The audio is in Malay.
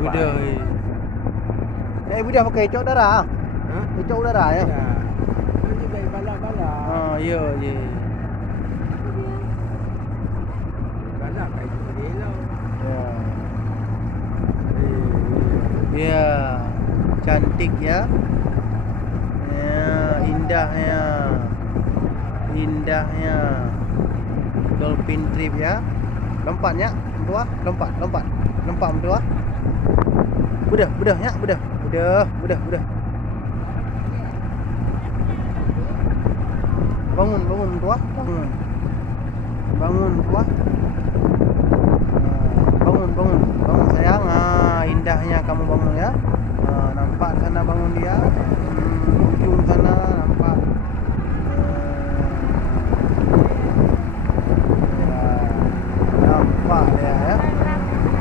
budak. Budak pakai ecok darah. Ha? Ecok udara ya. Ya. Ini dari balak-balak. Ya, ya. Balak kayu dia lah. Ya. Ya. Cantik ya. Ya, indahnya. Indahnya. Dolphin trip ya. Lompatnya, mentua, lompat. Lompat mentua. Budah. Bangun mentua, bangun mentua. Bangun sayang. Indahnya kamu bangun ya. Nampak sana bangun dia. Ujung sana